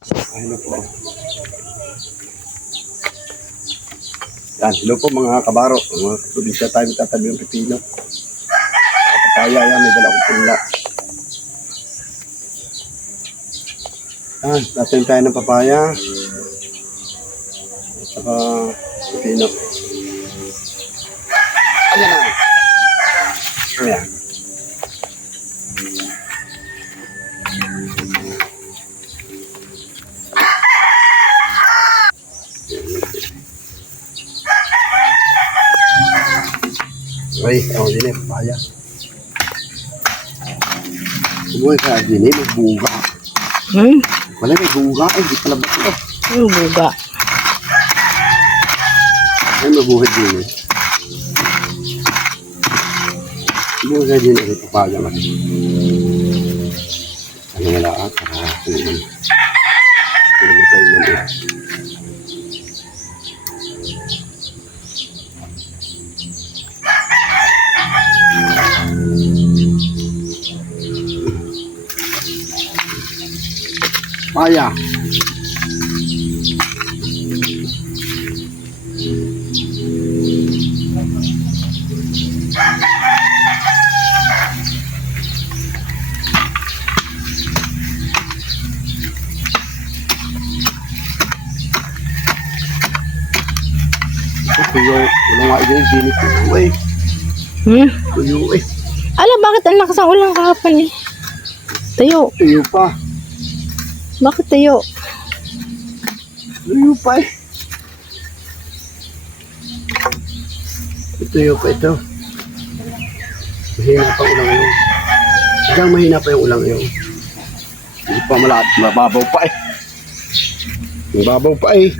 Hello po. Yan, hello po mga kabaro. Mga probinsya tayo tatabi ng pipino. Papaya yan, may dala kong pula. Yan, natin tayo ng papaya. At saka pipino. Ayan na. Ayan. Ay, ako din eh, papaya. Sumuhay ka din eh, may buga. Wala may buga, ay, di pala ba ito? Yung buga. Ay, mabuhay din eh. Sumuhay ka din eh, papaya man. Ano nga lahat, ano tayo man eh. Paya. Tuyo, wala nga ito yung ginit ko eh. Tuyo eh. Ala, bakit ang lakas ang ulang kahapon eh? Tayo. Tuyo pa. Bakit tayo? Tuyo pa eh. Tuyo pa ito. Mahina pa ulang yun. Hanggang mahina pa yung ulang yun. Hindi pa malahat. Mababaw pa eh. Mababaw pa eh.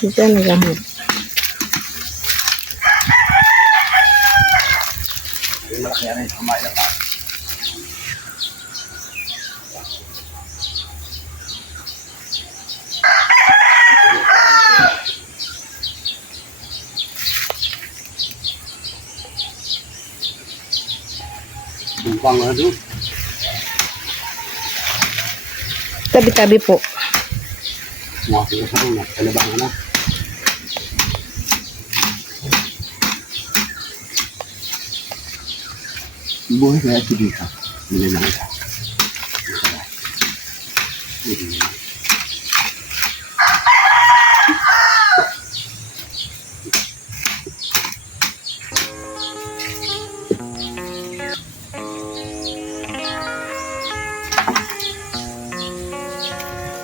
Ito nagahap. Yung malaki yan eh. Kamay na pa. Bumpang na doon. Tabi-tabi po. Nakakita sa rin. Kalabangan na. Buhay kaya si Dita. Hindi na isa.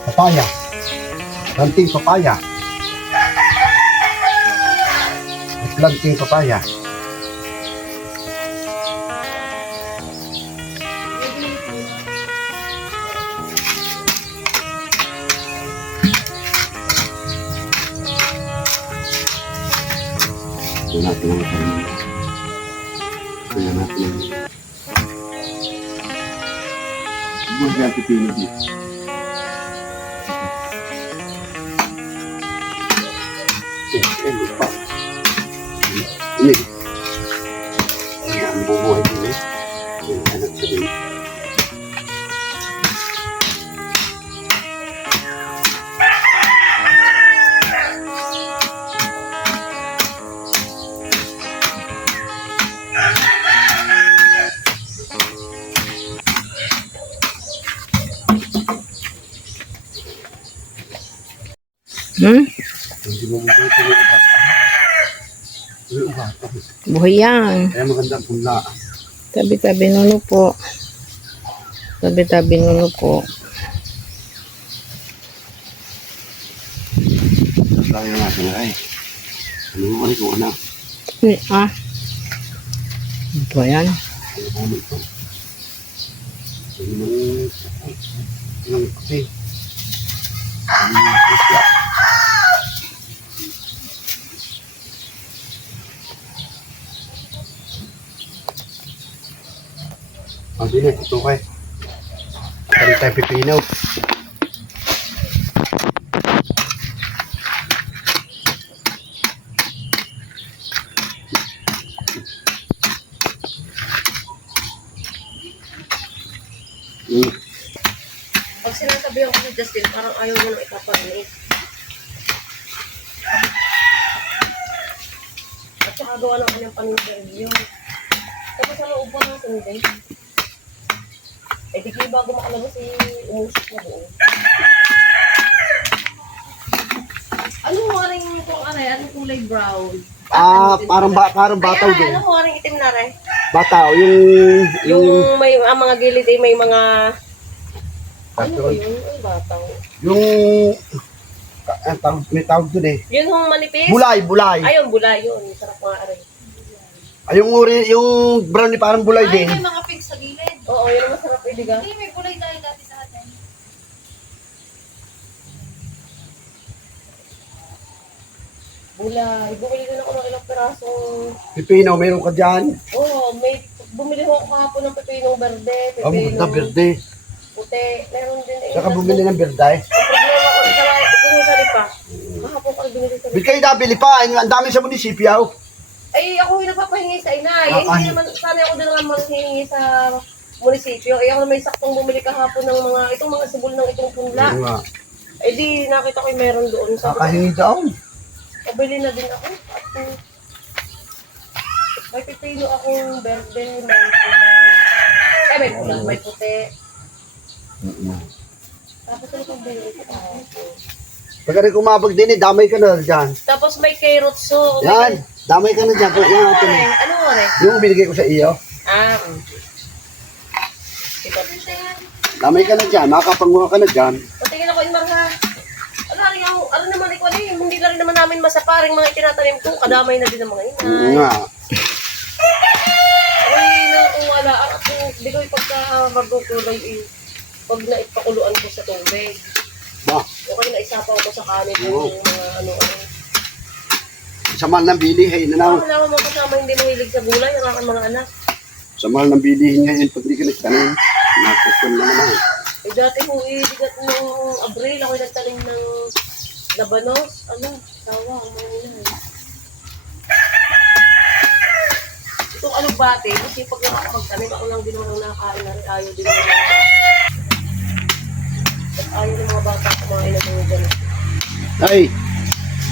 Papaya. Planting papaya. Planting papaya. Ito natin ang tayo. Ito natin ang buhay na pipino dito. Hindi pa. Ini. Ang bubuhay din eh. Yung anak sa din. Hindi mo bubuhay ito yung ugat. Yung ugat. Buhay yan. Kaya magandang punla. Tabi-tabi nuno po. Tabi-tabi nuno po. Lagi na natin ay. Ano mo ano kung anak? Ito ba yan? Ano mo ito? Ano mo ng kape? Ano mo isla? Ang bilis, ito kay. Kali tayo pipinaw. Hmm. Pag sinasabihan ko si Justin, parang ayaw mo nang ikapanis. At saka gawa ng kanyang pan-interview. Tapos sa loob po ng Sunday. Eh, di kayo bago makalabas umusok na doon. Anong waring itong aray? Anong kulay brown? Parang bataw Ay, din. anong waring itim na rin? Bataw, Yung may mga gilid ay may mga... Ano ba yun? Ay, bataw. yung, may tawag dun eh. Yun yung manipis? Bulay. Ayun, bulay yun. Sarap mga aray. Ay, yung brownie parang bulay din. May mga pigs sa gilid. Oo, yun ang masarap ibiga. Hindi, may kulay tayo dati sa atin. Bulay. Bumili din ako ng ilang perasong... Pipino, meron ka dyan. Bumili ko ako kahapon ng pepinong berde, Ang pepinong berde. puti. Meron din. Saka bumili ng berday. Ang problema ko, ito sa lipa. Kahapon ko binili sa Bil lipa. kayo nabili pa. Ang dami sa munisipyo. Ay, ako yung napapahingi sa inay. Hindi naman, sana ako din naman maghingi sa munisipyo. Ay, ako na may saktong bumili kahapon ng itong mga sibol ng itong punla. Oo nga. Eh di, nakita ko yung meron doon. Sabi ko, Kakahingi daw. pabili na din ako. At may pipino akong berde, may pula. Eh, may pula, may puti. Tapos ano pang bili ko kahapon? Pagka rin kumabag din damay ka na dyan. Tapos may carrots so. Yan, damay ka na dyan. Yan, ito na. Ano mo rin? Yung binigay ko sa iyo. Diba? Damay ka na dyan, makapanguha ka na dyan. Patingin ako yung marha. Ano naman ikaw hindi na rin naman namin masaparing mga itinatanim ko. Kadamay na din ng mga Oo inay. nga. Ay, wala. Ako, di ko ipagka magkukulay pag naipakuluan ko sa tubig. Ba, Okay na isapaw ko sa kanin yung mga ano. sa mahal ng bilihin na Ako naman mga kasama hindi mahilig sa gulay, ang aking mga anak. Sa mahal ng bilihin ngayon, pag di ka nagtanim, nakukun na naman. Eh dati ko bigat ng Abril, ako nagtanim ng labanos. Ano, sawa, ang mga inay. Itong alugbate, kasi pag ako magtanim, ako lang din naman ang nakakain na rin. Ayaw din naman ang at ayaw ng mga bata kumain na mga ganun. Ay,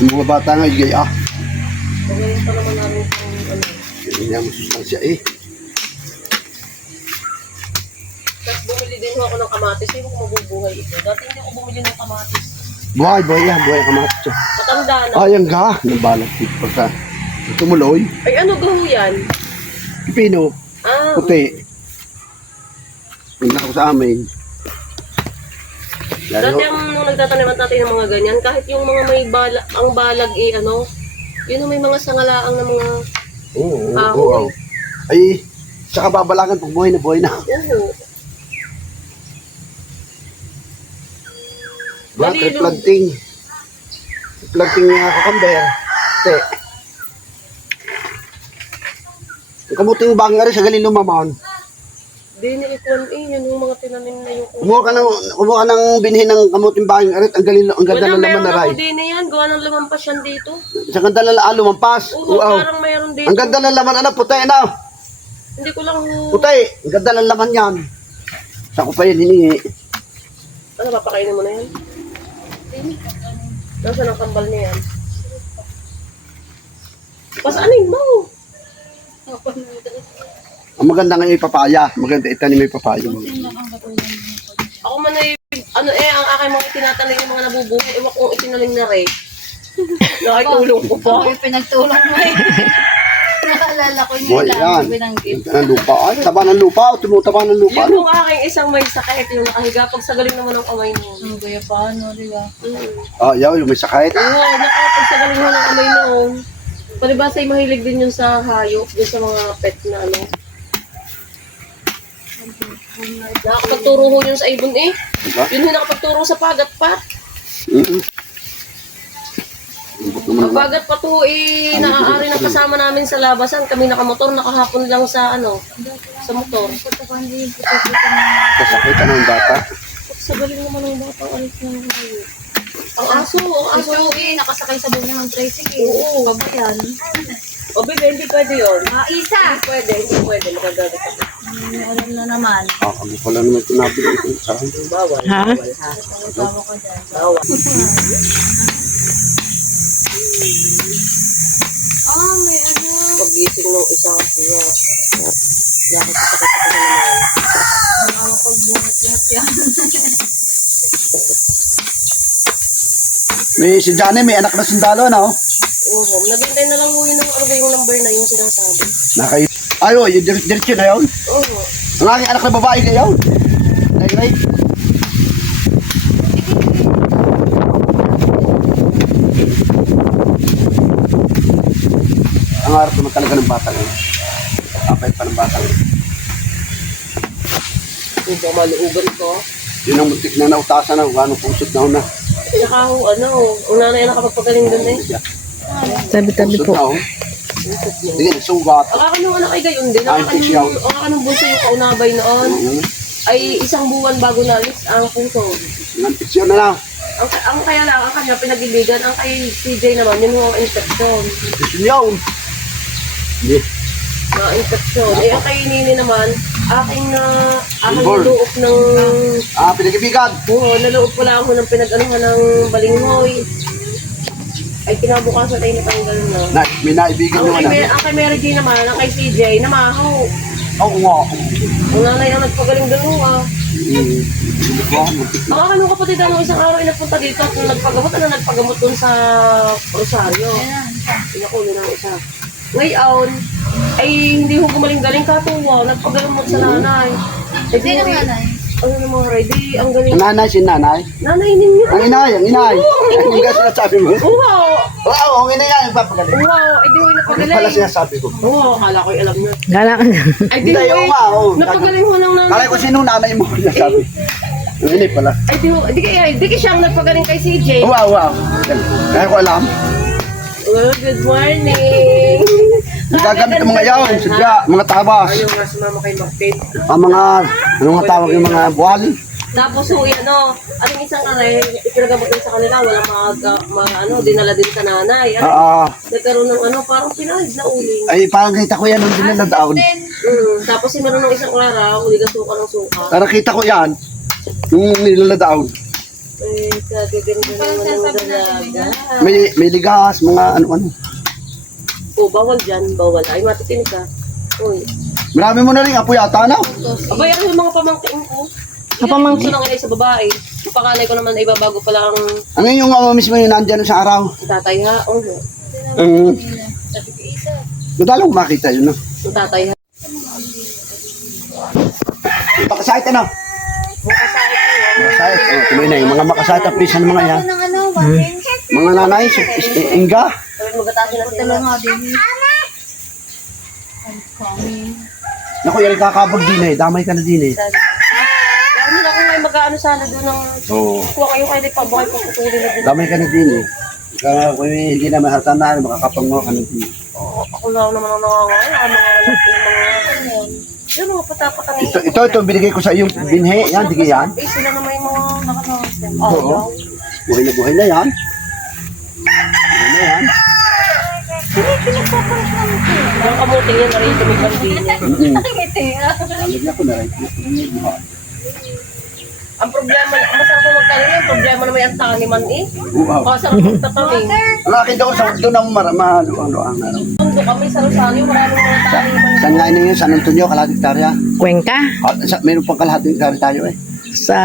yung mga bata nga, igay So ngayon pa naman namin kung ano. Hindi niya masustansya eh. Tapos bumili din ako ng kamatis, hindi ko mabubuhay ito. Dati hindi ako bumili ng kamatis. Buhay yan, buhay ka matcha. Matanda na. Ayan ka, nabalak dito pagka tumuloy. Ay ano gaho yan? Pipino, puti. Yung ako sa amin. Dati nung nagtataniman natin ng mga ganyan, kahit yung mga may ang balag ano, yun yung may mga sangalaang na mga Oo. Ay, saka babalakan pag buhay na buhay na. oo. Bakit planting? Planting niya ako kamber. Te. Yung kamuting bangari sa galing lumaman. Di ni Ikwan yun yung mga tinanim na yung... Kumuha ka ng binhin ng kamuting bangari. Ang galing, ang ganda ng laman meron na ray. ako din yan. Gawa ng lumampas yan dito. Sa ganda ng lumampas. Oo, parang mayroon dito. Ang ganda ng laman, puti na. Hindi ko lang... Puti, ang ganda ng laman yan. Sa ko pa yun hiningi. Ano, papakainin mo na yan? Nasaan ang kambal niya yan? Pasanin mo! Ang maganda nga yung papaya. Maganda itanim yung papaya. Ako man ay, ang aking mga itinatanim yung mga nabubuhay, iwan kong itinanim na rin. Nakitulong ko pa. Ako yung pinagtulong mo eh. Naalala ko niya Buhay lang. yan. Binanggit. Ganda ng lupa. Ay, taba ng lupa. Tumutaba ng lupa. Yun yung aking isang may sakit, yung nakahiga, pag sagaling naman ang kamay mo. Ang gaya pa, no, di ba? Yaw, yung may sakit. Oo, nakapag-sagaling mo ng kamay noon. Palibasa ay mahilig din yun sa hayop, dun sa mga pet na ano. Nakakapagturo ho yun sa ibon eh. Diba? Yun yung nakapagturo sa pagat pa. Naman. Ang pagat pa to eh, naaari ng kasama namin sa labasan. Kami nakamotor, nakahapon lang sa ano, sa motor. Kasakitan ng bata. Sagaling naman ng batang alis ng hayop. Ang aso, Ang aso, nakasakay sa bunya ng tricycle. Oo. Babayan. O, bebe, hindi pwede yun. Isa. Hindi pwede. Magagalit ako. Alam na naman. Ako pala naman ito nabili ito sa akin. Bawal. Ha? Bawal, ha? Tama ko dyan. Bawal. May ano. Pag-gising ng isa kasi yun. Yakit sa sakit ako na naman. Makakapagbuhat lahat yan. May si Johnny, may anak na sundalo na, oh. Oo, naghintay na lang mo yun ng ano ba yung number na yung sinasabi. Nakay... Ay, oh, yung diretso na yun. Oo. Ang aking anak na babae na yun. Right? Ang harap naman talaga ng bata yun. Kapay pa ng bata yun. Kung ba maluugan ko. Yun ang muntik na nautasan na, anong pusot na una. Nakaho, ano, ang nanay na nakapagpagaling doon eh. Tabi-tabi Pusot po. na, oh. Sige, sugat. Ang akanong anak ay gayon din. Ay, siyaw. Ang akanong bunso yung kaunabay noon. Ay isang buwan bago nalis ang puso. Nantisyon na lang. Ang kaya lang, ang kanya pinag-ibigan, ang kay CJ naman, yun yung infection. Nantisyon yun. Hindi. Na infection. Eh, ang kay Nini naman, aking Inborn. luop ng, Pinag-ibigan. oo, naloob pala ako ng pinag-anuhan ng balinghoy. Ay, kinabukasan ay natanggal na. May naibigan naman na. Ang kay Mary Jane naman, ang kay CJ, namahaw. Oo nga. Ang nanay ang nagpagaling doon, Ang akanong kapatid ang isang araw ay nagpunta dito at nung nagpagamot doon sa Rosario. Pinakulo ng isa. Ngayon, ay hindi ko gumaling-galing katuwa, nagpagamot sa nanay. Eh, Hindi naman nanay. ano naman, ready, ang galing. Ang nanay, si nanay. Nanay ninyo. Ang inay. Ang nga sinasabi mo. Wow! Oo, ang inay nga, yung papagaling. Wow! Ay, di ko Ano napagaling. pala sinasabi ko? Oo, akala ko alam na. Gala ka na. Ay, di Hindi, ko oo nga, oo. napagaling ko ng nanay. Kala ko sino nanay mo sinasabi. Ang inay pala. Ay, di kaya siyang nagpagaling kay CJ. Wow. Kaya ko alam. Oh, good morning. Gagamit ng mga yaon, sadya, mga tabas. Ayaw nga sumama kay Martin. Ang mga, ano nga tawag yung mga buwali. Tapos anong isang aray, ipinagamot din sa kanila, walang dinala din sa nanay. Nagkaroon ng parang pinahid na uling. Ay, parang kita ko yan nung dinaladaon. Tapos meron ng isang araw, uli ka suka ng suka. Para kita ko yan, nung nilaladaon. Eh, kagaganda naman ng dalaga. May ligas, mga ano-ano. Oh, bawal dyan, bawal. Ay, matitinig ka. Uy. Marami mo na rin apo yata, no? Abay, yung mga pamangkin ko. Pamangkin? Gusto nang ilay sa babae. Yung panganay ko naman ay babago pa lang Ano yung mismo yung nandyan sa araw? tatay ha. Oh, Sabi ko isa. Madalo ko makita yun, no? yung tatay ha. Makasahit, ano? Makasakit ko. Makasahit, tuloy na yung mga makasahit at please, mga yan. Ano ng ano, wakin? Mga nanay, Inga. Sabi magatasin na sila. Talo nga din. Ang kami. Naku, yan kakabag din eh. Damay ka na din eh. Kaya nila kung may mag-ano sana doon ng Oo. kuha kayo kayo pa buhay po putulin na doon. Damay ka na din eh. Kaya kung hindi na mahatan na, makakapang ka na din. Ako lang naman ang nangangain. Ano nga anak yung mga yun mga patapatang Ito, binigay ko sa iyong binhe. Yan, dige yan. Eh, sila naman yung mga nakanawasan. Oo. Buhay na yan. Buhay na yan. Ang kamuting yan na rin ito may pandina. Ngiti ah. Alagyan ko na rin. Ang problema, masarap mo magtanim yung problema na may antani man eh. Wow. Masarap magtatanim. Nakakita ko sa doon ang ano ang araw. Mundo kami sa Rosario, maraming mga taniman. Saan nga yun yun? San Antonio, kalahating hektarya? Cuenca? Meron pang kalahating hektarya tayo eh. Sa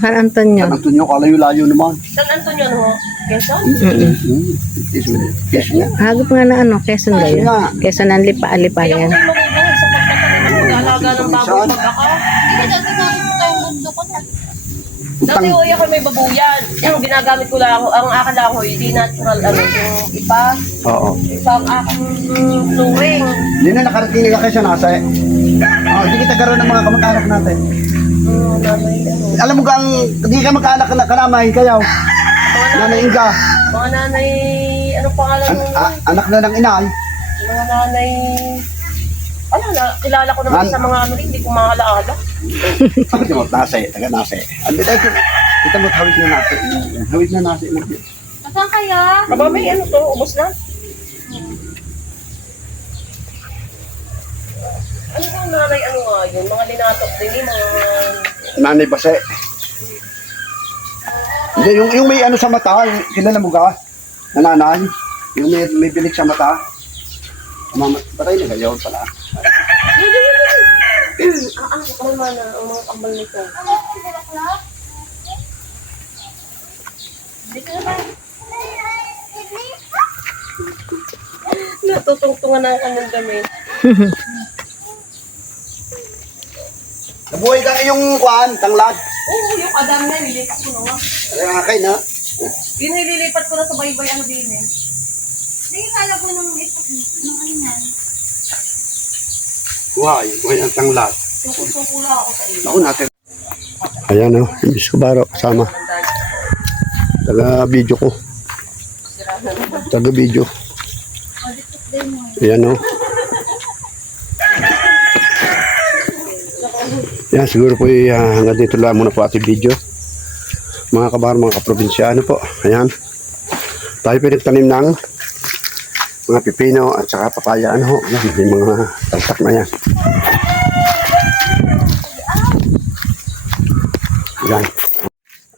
San Antonio. San Antonio, kalayo-layo naman. San Antonio, no? Quezon? Yes nga. Hagip nga na ano, Quezon ba yun? Quezon ang lipa-alipa Kaya yan. kung mabubuhay sa pagtatanim, mag-aalaga ng baboy pag-ako. Hindi dati nakikita tayong mundo ko na. Dati uwi ako may babuyan. Yung ginagamit ko lang, ang akin lang ako, hindi natural, yung ipa. Oo. Ipa ang aking flooring. Hindi na nakarating nila kayo sa nasa eh. Hindi kita karoon ng mga kamag-anak natin. Alam mo gang, hindi ka mag-anak na kalamahin kayo. Nanay Inga. Mga nanay, anong pangalan mo? Anak na ng inay. Mga nanay, kilala ko naman sa mga hindi ko maalaala. Bakit mo nasa eh, taga nasa eh. Ano dito? Kita mo hawig na nasa. Hawig na nasa. Saan kaya? Aba, may to, ubos na. nga yun. Mga linatok din eh, mga... Nanay Base. Hindi, yung may ano sa mata, kilala mo ka? Nananay. Yung may bilik sa mata. Patay na gayon pala. Kalma na ang mga kambal nito. Natutungtungan na ang kanyang damit. Nabuhay ka yung kuhan, tanglad. Oo, yung adam na, nilipat ko na. Ay, akin na. Yun nililipat ko na sa baybay ano din eh. Hindi, kala ko nung ano yan. Buhay ang tanglad. Sungkula ako sa iyo. Naku natin. Ayan o, yung Escobaro kasama. Taga-video ko. Taga-video. Ayan o. Yan, siguro po hanggang dito lang muna po ating video. Mga kabar, mga kaprobinsyano po. Ayan. Tayo pinagtanim ng mga pipino at saka papaya. Ano ho? Yan, may mga talsak na yan. Yan.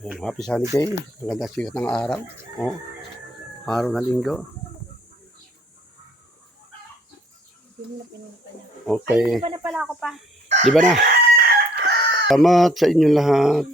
Ayan, happy sunny day. Ang ganda sikat ng araw. Oh. Araw na linggo. Okay. Di ba na pala ako pa? Di ba na? Salamat sa inyo lahat.